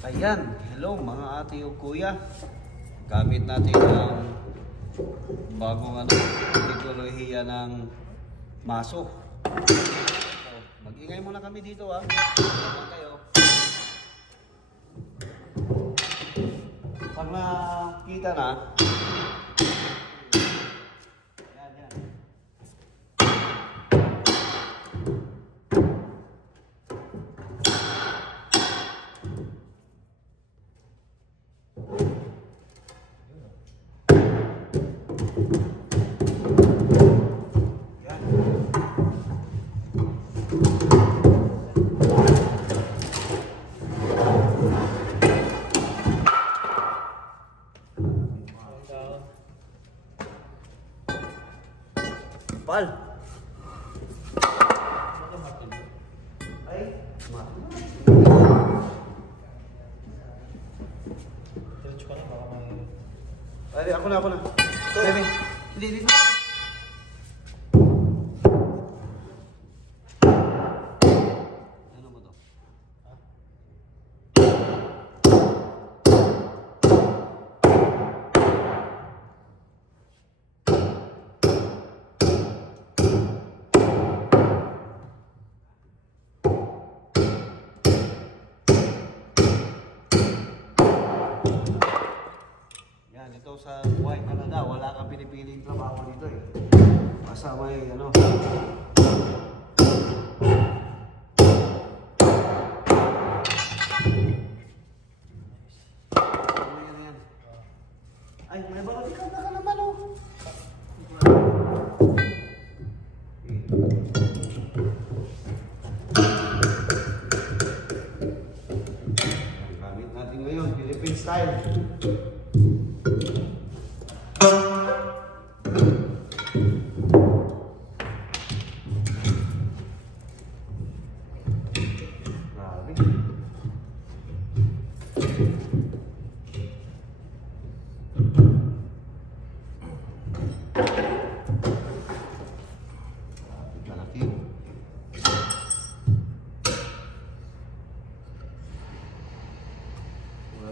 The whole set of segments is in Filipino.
Ayan, hello mga ate o kuya. Gamit natin ang bagong teknolohiya ng maso. So, mag-ingay muna kami dito ha. Kayo. Pag nakita na, yan. Pal. Ay, ay, ako na. Demi, hindi dito. Ano mo to? Ito sa Buhay Canada, wala kang pinipiling trabaho dito eh. Basta may ano. Yan. Ay, may balikan na ka naman oh. Gamit natin ngayon, Philippine style.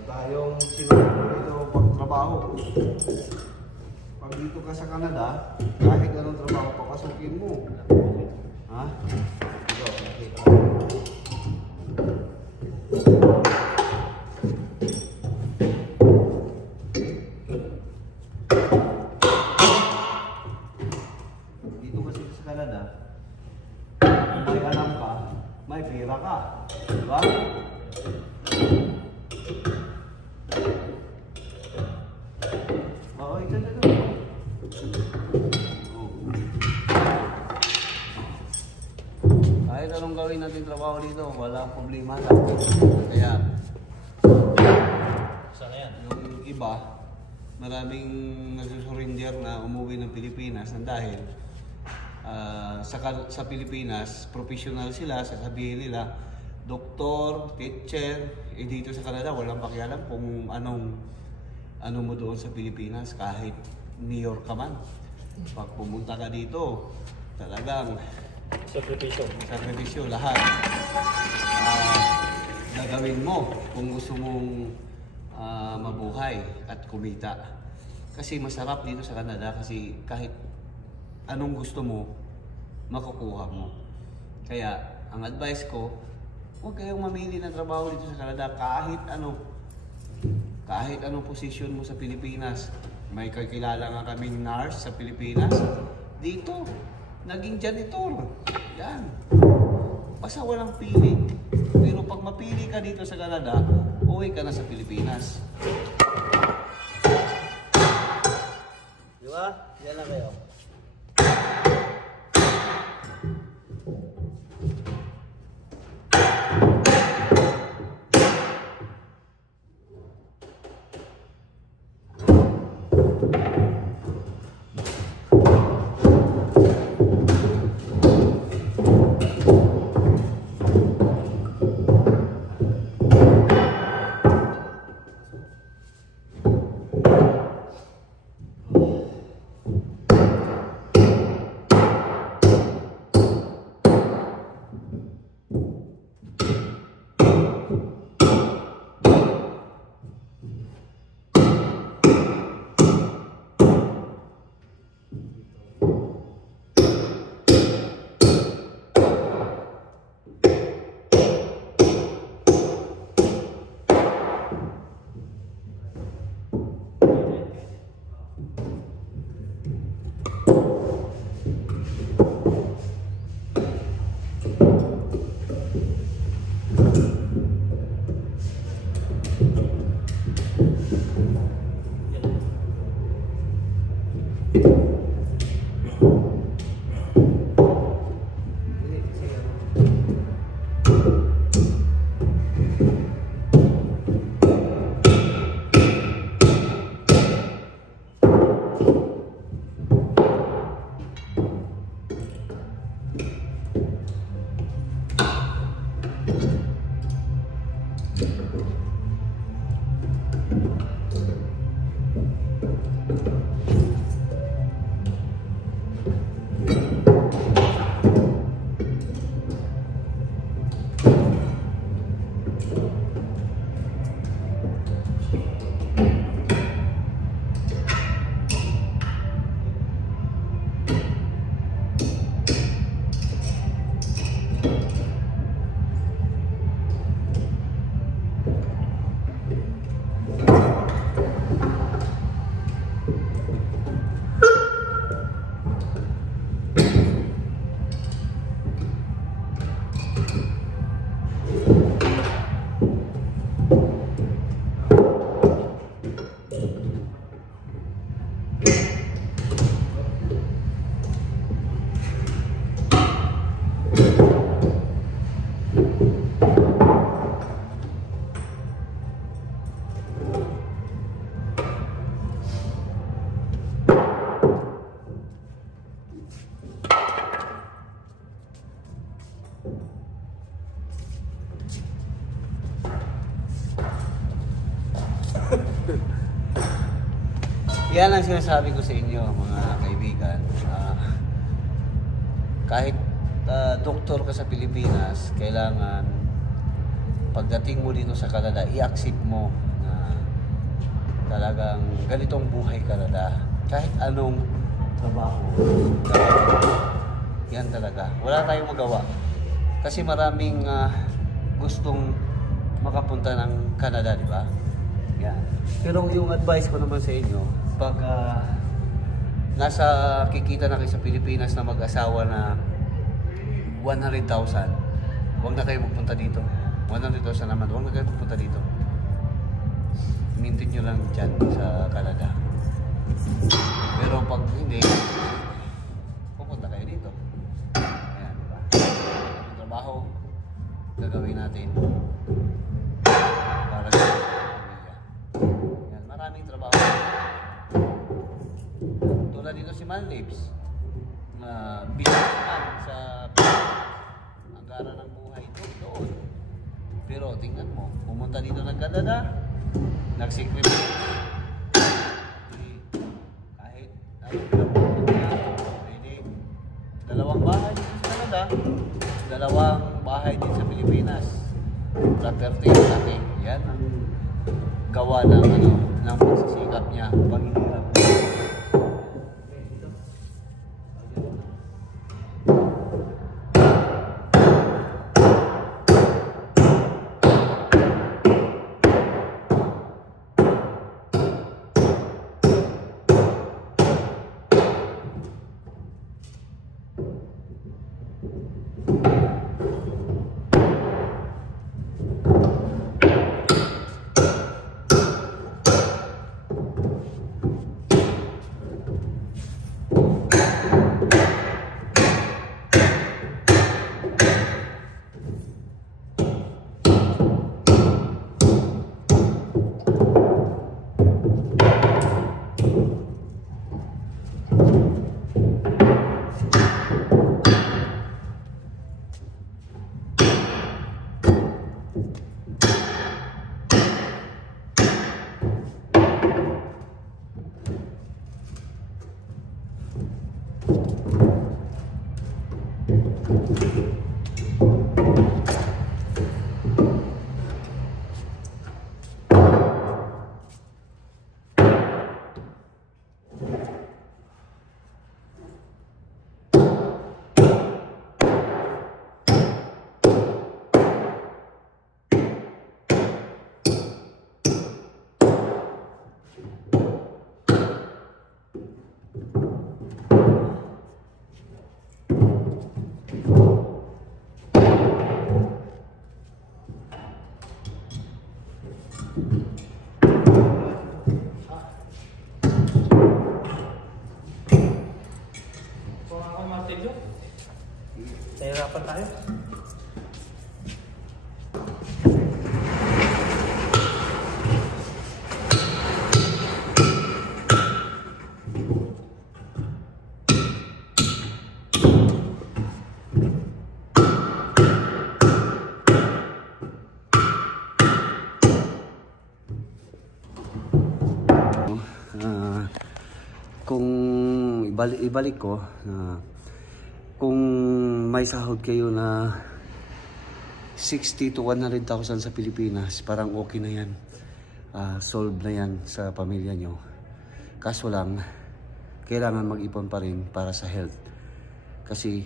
Tayong sinunod dito pagtrabaho. Pag dito ka sa Canada, kahit anong trabaho papasukin mo. Ha? Ito, nakita ko. Dito kasi sa Canada, may alam ka, may pera ka. Diba? Kahit anong gawin natin trabaho dito, walang problema lang. Kaya, sana yan? Yung iba, maraming nagsusurinder na umuwi ng Pilipinas dahil sa Pilipinas, professional sila, sasabihin nila, doktor, teacher, dito sa Canada, walang pakialam kung ano mo doon sa Pilipinas, kahit mayor ka man. Pag pumunta ka dito, talagang sakripisyo lahat gagawin mo kung gusto mong mabuhay at kumita. Kasi masarap dito sa Canada kasi kahit anong gusto mo, makukuha mo. Kaya ang advice ko, huwag kayong mamili ng trabaho dito sa Canada kahit anong posisyon mo sa Pilipinas. May kakilala nga kaming nurse sa Pilipinas. Dito, naging janitor. Yan. Basta walang pili. Pero pag mapili ka dito sa Canada, uwi ka na sa Pilipinas. Diba? Yan lang kayo. Yan ang sinasabi ko sa inyo mga kaibigan. Kahit doktor ka sa Pilipinas, kailangan pagdating mo dito sa Canada, i-accept mo na talagang ganitong buhay Canada. Kahit anong trabaho, yan talaga. Wala tayong magawa. Kasi maraming gustong makapunta ng Canada, di ba? Yan. Pero yung advice ko naman sa inyo, pag nasa kikita na kayo sa Pilipinas na mag-asawa na 100,000, huwag na kayo magpunta dito. 100,000 naman, huwag na kayo magpunta dito. Maintain nyo lang dyan sa Canada. Pero pag hindi, pupunta kayo dito. Ayan, diba? Yung trabaho, gagawin natin para sa pamilya. Yan, maraming trabaho. Tulad dito si Manlips na businessman sa ang gara ng buhay doon. Pero tingnan mo, pumunta dito ng Canada, nagsikrip kahit pwede dalawang bahay dito sa Canada, dalawang bahay din sa Pilipinas. Property laki. Yan ang gawa ng ng pagsisikap niya, panghihirap. Nahirapan tayo. kung ibalik ko kung may sahod kayo na 60 to 100,000 sa Pilipinas, parang okay na yan. Solve na yan sa pamilya nyo. Kaso lang, kailangan mag-ipon pa rin para sa health. Kasi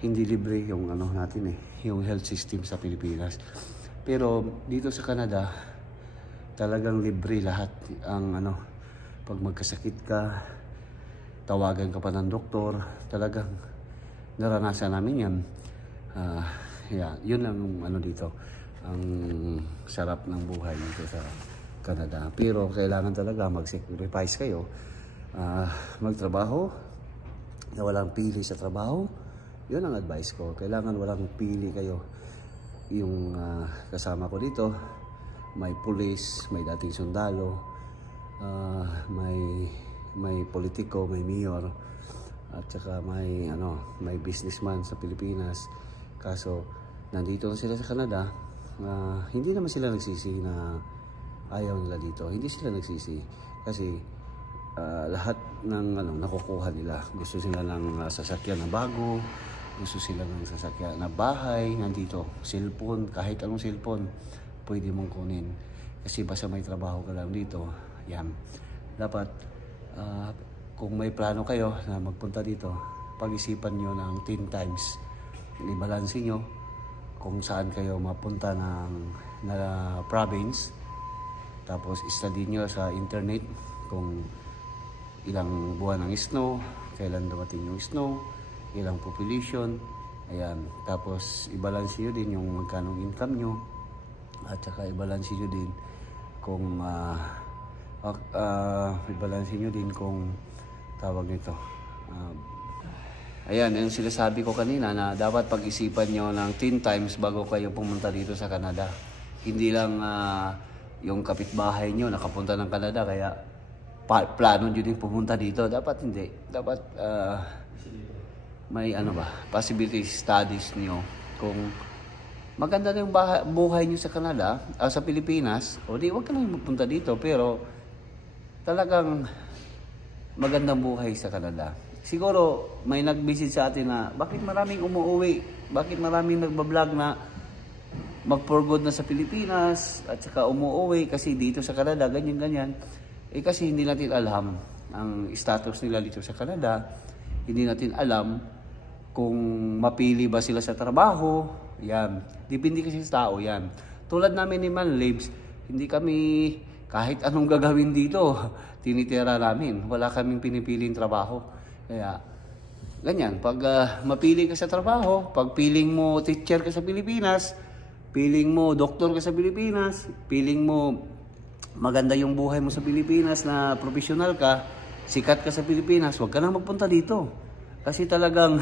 hindi libre yung ano natin yung health system sa Pilipinas. Pero dito sa Canada, talagang libre lahat. Ang pag magkasakit ka, tawagan ka pa ng doktor, talagang naranasan namin yan. Yun lang dito. Ang sarap ng buhay dito sa Canada. Pero kailangan talaga mag-sacrifice kayo. Magtrabaho na walang pili sa trabaho. Yun ang advice ko. Kailangan walang pili kayo. Yung kasama ko dito, may police, may dating sundalo, may politiko, may mayor, at saka may businessman sa Pilipinas. Kaso nandito na sila sa Canada, hindi naman sila nagsisi na ayaw nila dito. Hindi sila nagsisi kasi lahat ng nakukuha nila. Gusto sila ng sasakyan na bago, gusto sila ng sasakyan na bahay, nandito. Cellphone, kahit anong cellphone, pwede mong kunin. Kasi basta may trabaho ka lang dito, yan. Dapat, kung may plano kayo na magpunta dito, pag-isipan nyo ng 10 times. I-balansin nyo kung saan kayo mapunta na province. Tapos, study nyo sa internet kung ilang buwan ng snow, kailan dumating yung snow, ilang population, ayan. Tapos i-balance nyo din yung magkano income nyo, at saka i-balance nyo din kung i-balance nyo din kung tawag nito. Ayan, yung sinasabi ko kanina na dapat pag-isipan nyo ng 10 times bago kayo pumunta dito sa Canada. Hindi lang yung kapitbahay nyo nakapunta ng Canada kaya plano nyo din pumunta dito. Dapat hindi. Dapat may possibility studies nyo. Kung maganda na yung buhay nyo sa Canada, sa Pilipinas, o di wag ka na magpunta dito. Pero talagang magandang buhay sa Canada. Siguro may nag-visit sa atin na bakit maraming umuwi? Bakit maraming nagbablog na mag-for good na sa Pilipinas at saka umuwi kasi dito sa Canada, ganyan-ganyan. Kasi hindi natin alam ang status nila dito sa Canada. Hindi natin alam kung mapili ba sila sa trabaho. Yan. Depende kasi sa tao yan. Tulad namin ni Man Libs, hindi kami kahit anong gagawin dito, tinitira namin. Wala kaming pinipiling trabaho. Kaya, ganyan. Pag mapili ka sa trabaho, pag piling mo teacher ka sa Pilipinas, piling mo doktor ka sa Pilipinas, piling mo maganda yung buhay mo sa Pilipinas na professional ka, sikat ka sa Pilipinas, huwag ka na magpunta dito. Kasi talagang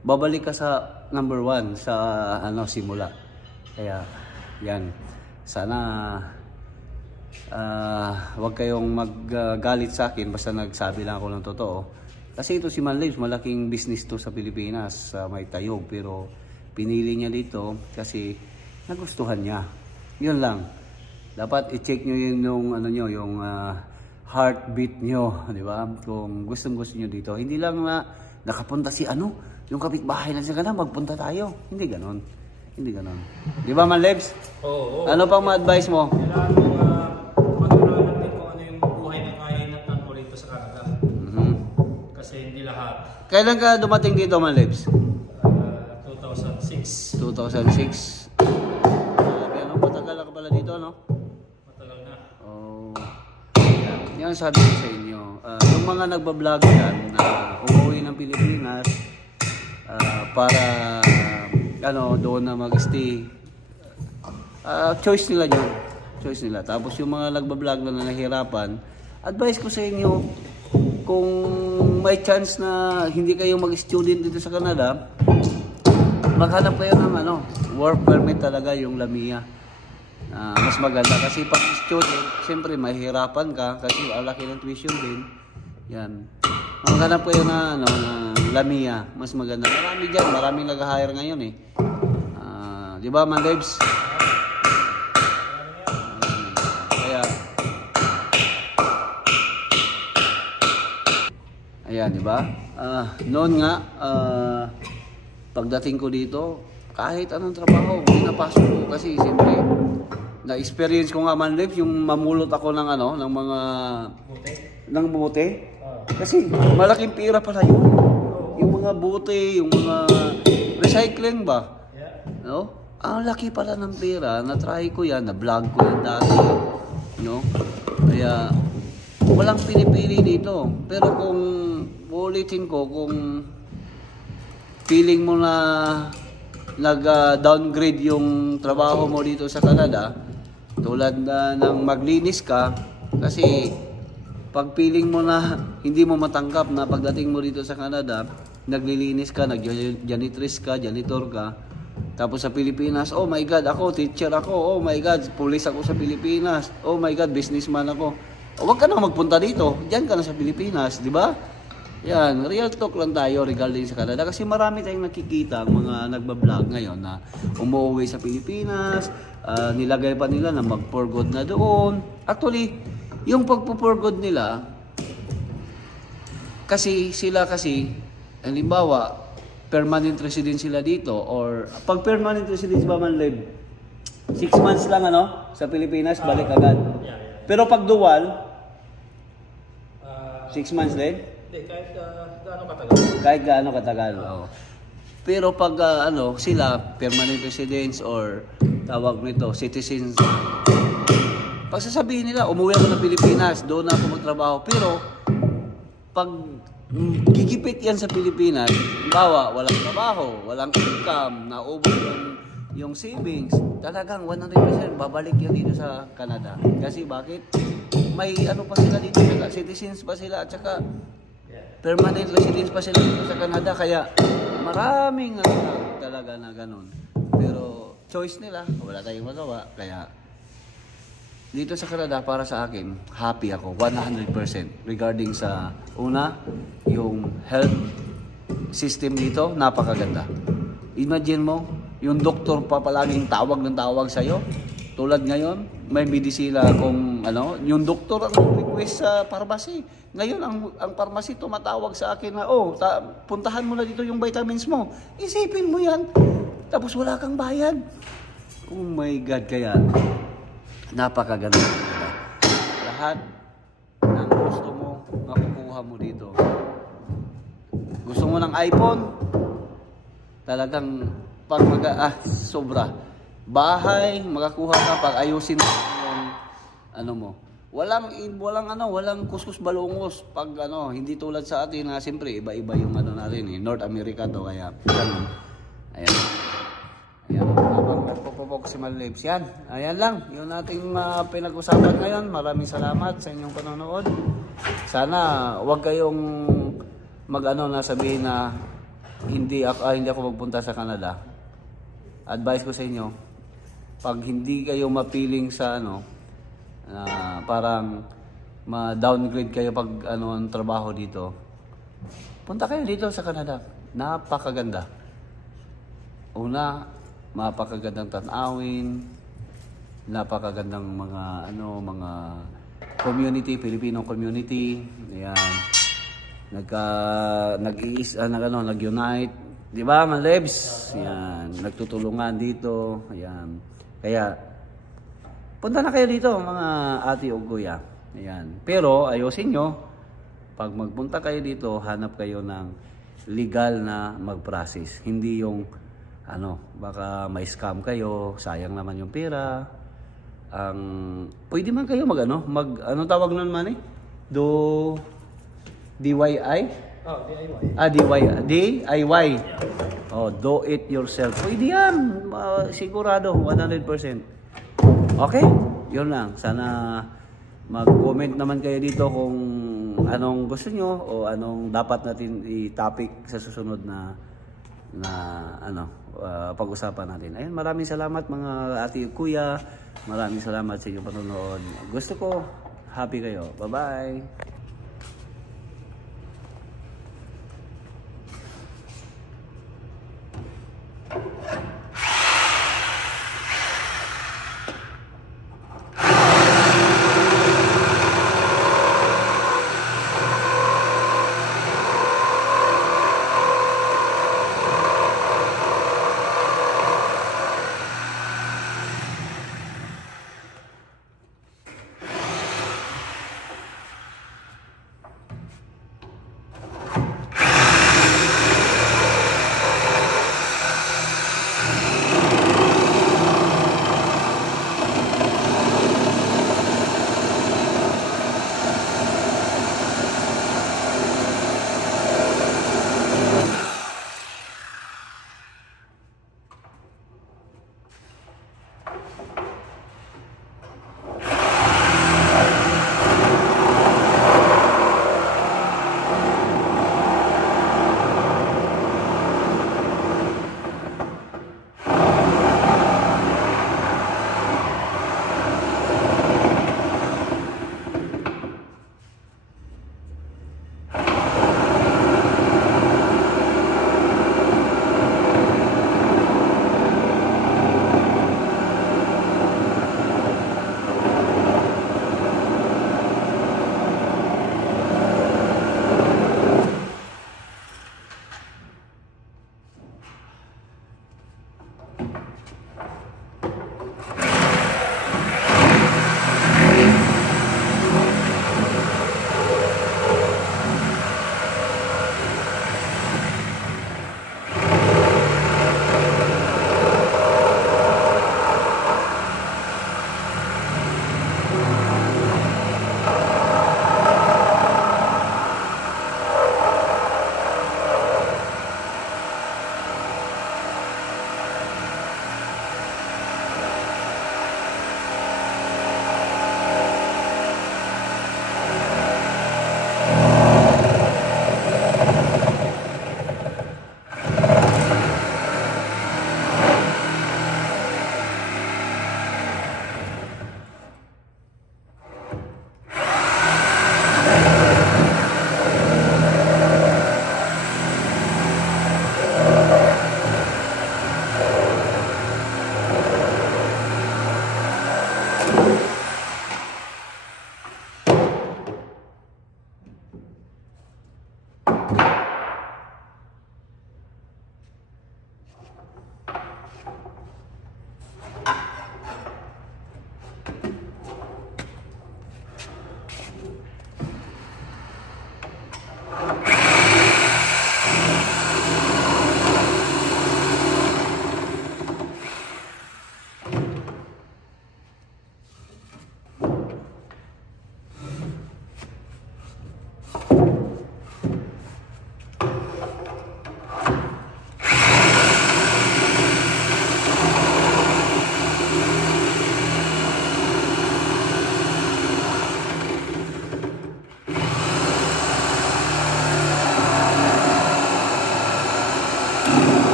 babalik ka sa number 1 sa simula. Kaya yan, sana huwag kayong maggalit sa akin basta nagsabi lang ako ng totoo. Kasi ito si Man Libs, malaking business to sa Pilipinas, may tayog, pero pinili niya dito kasi nagustuhan niya. Yun lang. Dapat i-check nyo yung yung heartbeat nyo, di ba? Kung gustong-gusto nyo dito. Hindi lang na nakapunta si yung kapitbahay na siya magpunta tayo. Hindi ganon. Hindi ganon. Di ba, Man Libs? Oo. Ano pang ma-advise mo? Kailangan mo matunayan natin kung ano yung buhay na kaya natin mo rito sa Canada. Kasi hindi lahat. Kailan ka dumating dito, Man Libs? 2006. 2006. Matagal ka pala dito, no? Yan sabi ko sa inyo, yung mga nagbablog yan na umuwi ng Pilipinas para doon na mag-stay, choice nila yun. Choice nila. Tapos yung mga nagbablog na nahihirapan, advice ko sa inyo, kung may chance na hindi kayo mag-student dito sa Canada, maghanap kayo ng work permit talaga, yung LAMIA. Mas maganda kasi pag student, siyempre mahihirapan ka kasi alaki ng tuition din. Yan. Maghanap kayo na LAMIA, mas maganda. Marami diyan, maraming nag-hire ngayon eh. Di ba, Man Libs? Kaya Ayan, di ba? Noon nga, pagdating ko dito, kahit anong trabaho, pinapasok ko kasi siyempre, na-experience ko nga man live, yung mamulot ako ng ano, ng mga Buti. ng bote. Kasi malaking pira pala yun. Yung mga bote, yung mga recycling ba? Yeah. No? Ang laki pala ng pera, na-try ko yan, na-vlog ko yan dati. No? Kaya, walang pinipili dito. Pero kung ulitin ko, kung feeling mo na nag-downgrade yung trabaho mo dito sa Canada, tulad na ng maglinis ka, kasi pag feeling mo na hindi mo matanggap na pagdating mo dito sa Canada, naglilinis ka, nag-janitress ka, janitor ka, tapos sa Pilipinas, oh my God, ako, teacher ako, oh my God, police ako sa Pilipinas, oh my God, businessman ako. O, wag ka na magpunta dito, diyan ka na sa Pilipinas, di ba? Yan, real talk lang tayo regarding sa Canada kasi marami tayong nakikita mga nagbablog ngayon na umuwi sa Pilipinas, nilagay pa nila na mag-for good na doon. Actually, yung pag-for good nila, kasi sila halimbawa, permanent resident sila dito or pag permanent resident ba man live, 6 months lang ano, sa Pilipinas, balik agad. Yeah. Pero pag dual, 6 months din? Hindi, kahit gaano katagal. Kahit gaano katagal. Oh. Pero pag sila, permanent residents or tawag nito, citizens, pag sasabihin nila, umuwi ako ng Pilipinas, doon na ako magtrabaho. Pero, pag gigipit yan sa Pilipinas, bawa, walang trabaho, walang income, naubos yung savings, talagang 100% babalik yan dito sa Canada. Kasi bakit? May ano pa sila dito, citizens pa sila, at saka permanent residents pa sila dito sa Canada. Kaya maraming talaga na ganun. Pero choice nila, wala tayong magawa. Kaya dito sa Canada, para sa akin, happy ako 100% regarding sa una, yung health system dito, napakaganda. Imagine mo, yung doktor pa palaging tawag ng tawag sa'yo. Tulad ngayon, may medisina kung yung doktor ang request sa pharmacy. Ngayon, ang pharmacy tumatawag sa akin na, puntahan mo na dito yung vitamins mo. Isipin mo yan. Tapos wala kang bayad. Oh my God, kaya napakaganda. Lahat ng gusto mo, makukuha mo dito. Gusto mo ng iPhone? Talagang sobra. Bahay, makakuha ka pag ayusin mo yung mo. Walang kuskus balungos pag hindi tulad sa atin na siyempre iba-iba yung natin North America to kaya ganun. Ayan. Habang nagpopopok si Malibs yan. Ayan lang, yung ating pinag-usapan ngayon. Maraming salamat sa inyong panonood. Sana wag kayong na sabihin na hindi ako magpunta sa Canada. Advice ko sa inyo, pag hindi kayo mapiling sa parang ma-downgrade kayo pag ang trabaho dito, punta kayo dito sa Canada. Napakaganda. Una, mapakagandang tanawin, napakagandang mga community, Filipino community. Ayan. Nag-unite, di ba, Malibs? Ayan, nagtutulungan dito. Ayan. Kaya punta na kayo dito, mga ate o kuya. Ayan. Pero ayusin nyo, pag magpunta kayo dito, hanap kayo ng legal na mag-process. Hindi yung baka may scam kayo, sayang naman yung pera. Pwede man kayo tawag nun man DIY? Oh, DIY. DIY. Oh, do it yourself. Pwede yan. Sigurado, 100%. Okay? Yun lang. Sana mag-comment naman kayo dito kung anong gusto nyo o anong dapat natin i-topic sa susunod na pag-usapan natin. Ayun, maraming salamat mga ate kuya. Maraming salamat sa inyong panonood. Gusto ko, happy kayo. Bye-bye.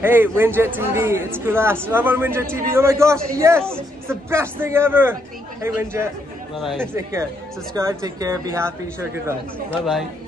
Hey, Winjet TV, it's Kulas. I'm on Winjet TV. Oh my gosh, yes! It's the best thing ever! Hey, Winjet. Bye-bye. Take care. Subscribe, take care, be happy, share good vibes. Bye-bye.